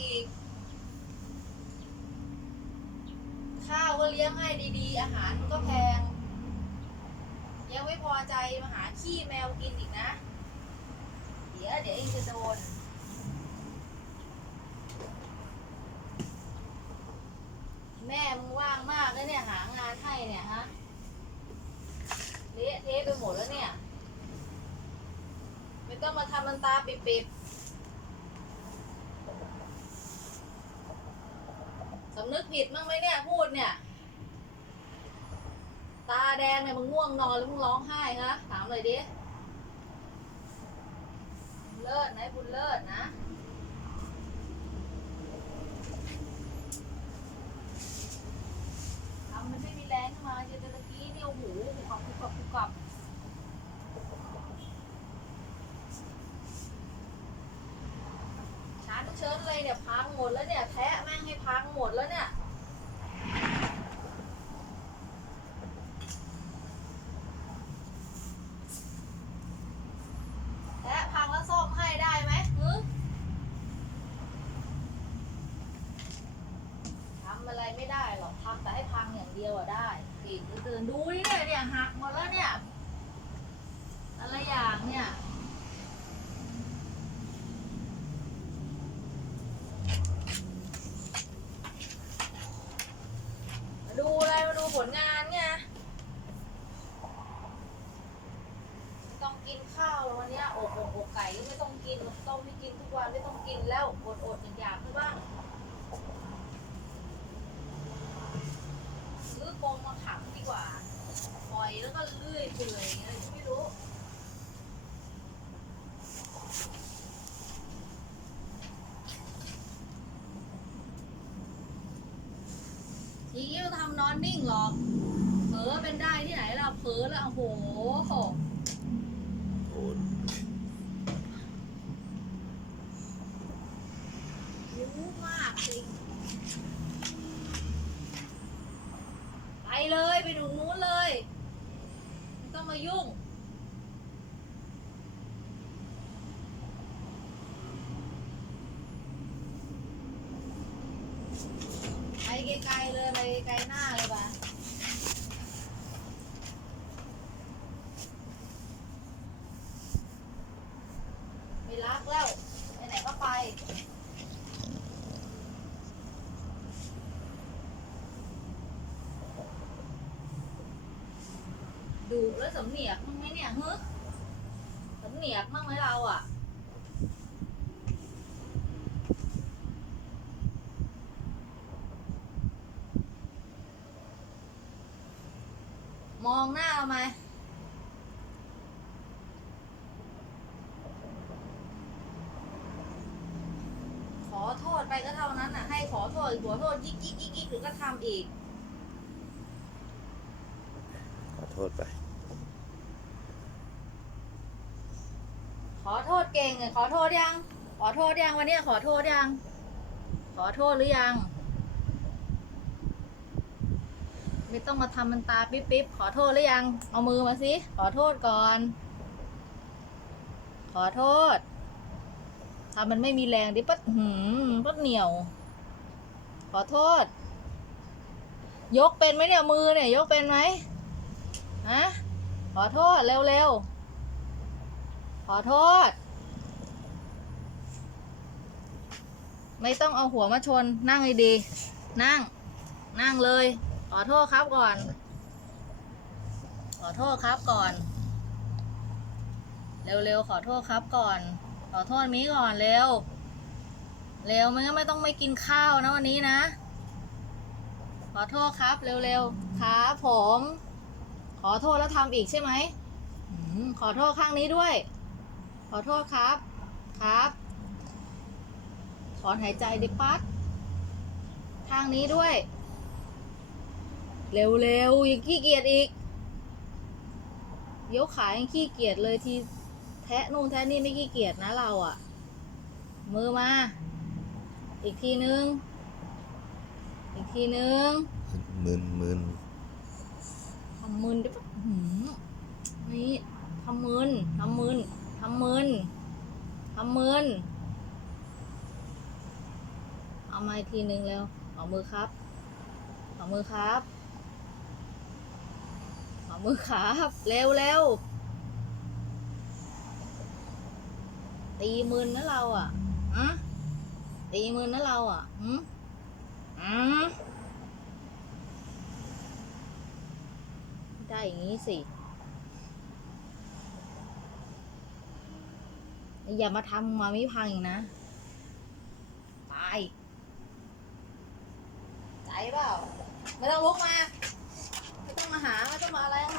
อีก ข้าวก็เลี้ยงให้ดีๆ อาหารก็แพง ยังไม่พอใจมาหาขี้แมวกินอีกนะ เดี๋ยวเดี๋ยวเองจะโดนแม่มึงว่างมากเลยเนี่ยหางานให้เนี่ยฮะเละเทะไปหมดแล้วเนี่ย ไม่ต้องมาทำมันตาปิบๆ สำนึกผิดมั้งไหมเนี่ยพูดเนี่ย ตาแดงเนี่ยมึงง่วงนอนหรือมึงร้องไห้ฮะถามเลยดิเลิศนะบุญเลิศนะทำมันไม่มีแรงมาเจอตะกี้เนี่ยโอ้โหกับกุกกับกุกกับชาร์จ เชิญเลยเนี่ยพังหมดแล้วเนี่ยแทะแม่งให้พังหมดแล้วเนี่ยแทะพังแล้วซ่อมให้ได้ไหมฮึทำอะไรไม่ได้หรอกทำแต่ให้พังอย่างเดียวอะได้เก่งเหลือเกินดูนี่เนี่ยเนี่ยหักหมดแล้วเนี่ยแต่ละอย่างเนี่ย มาดูอะไร มาดูผลงานไงต้องกินข้าวแล้ววันเนี้ยอกอกอกไก่ก็ไม่ต้องกินต้มไม่กินทุกวันไม่ต้องกินแล้วอดอดอยากๆซะบ้างซื้อกรงมาขังดีกว่าปล่อยแล้วก็เลื่อยเปื่อยอะไรก็ไม่รู้ ทีนี้มันทำนอนนิ่งหรอกเผลอเป็นได้ที่ไหนเราเผลอแล้วโอ้โหโอนรู้มากจริงไปเลยไปหนูนู้นเลย ไม่ต้องมายุ่ง ไป ไกลๆเลยไปไกลหน้าเลยปะไม่รักแล้ว ไปไหนก็ไป ดูแล้วสำเนียกมั้งไหมเนี่ยฮ้สำเนียกมั้งไหมเราอะ องหน้าเอาไหมขอโทษไปก็เท่านั้นน่ะ ให้ขอโทษขอโทษยิกยิกยิกยิกหรือก็ทำอีก ขอโทษไป ขอโทษเก่งอะขอโทษยัง ขอโทษยังวันเนี้ยขอโทษยัง ขอโทษหรือยัง ไม่ต้องมาทำมันตาปิ๊บปิ๊บขอโทษหรือยัง เอามือมาสิ ขอโทษก่อน ขอโทษทำมันไม่มีแรงดิปัดหืมปัดเหนียว ขอโทษ ยกเป็นไหมเนี่ยมือเนี่ย ยกเป็นไหมฮะขอโทษเร็วๆ ขอโทษ ไม่ต้องเอาหัวมาชนนั่งดีๆนั่ง นั่งเลย ขอโทษครับก่อน ขอโทษครับก่อน เร็วๆขอโทษครับก่อน ขอโทษมีก่อนเร็ว เร็วม่งั้ไม่ต้องไม่กินข้าวนะวันนี้นะ ขอโทษครับเร็วๆครับผม ขอโทษแล้วทำอีกใช่ไหมอืมขอโทษข้างนี้ด้วย ขอโทษครับ ครับ ถอนหายใจดิปัดข้างนี้ด้วย เร็วๆยังขี้เกียจอีกยกขายังขี้เกียจเลยทีแทะนู่นแทะนี่ไม่ขี้เกียจนะเราอะ่ะ มือมา อีกทีนึง อีกทีนึงมึนมึนทำมึนได้ปะหืมนี่ทำมึนทำมึนทำมึนทำมึนเอามาอีกทีนึงเร็วขอมือครับขอมือครับขอ มือครับเร็วเร็วตีมืนนะเราอะอะตีมืนนะเราอะอืมอืมได้อย่างนี้สิอย่ามาทำมามิพังอีกนะ ตาย ใจเปล่า ไม่ต้องลุกมา หาไม่ต้องมาอะไรทั้งนั้น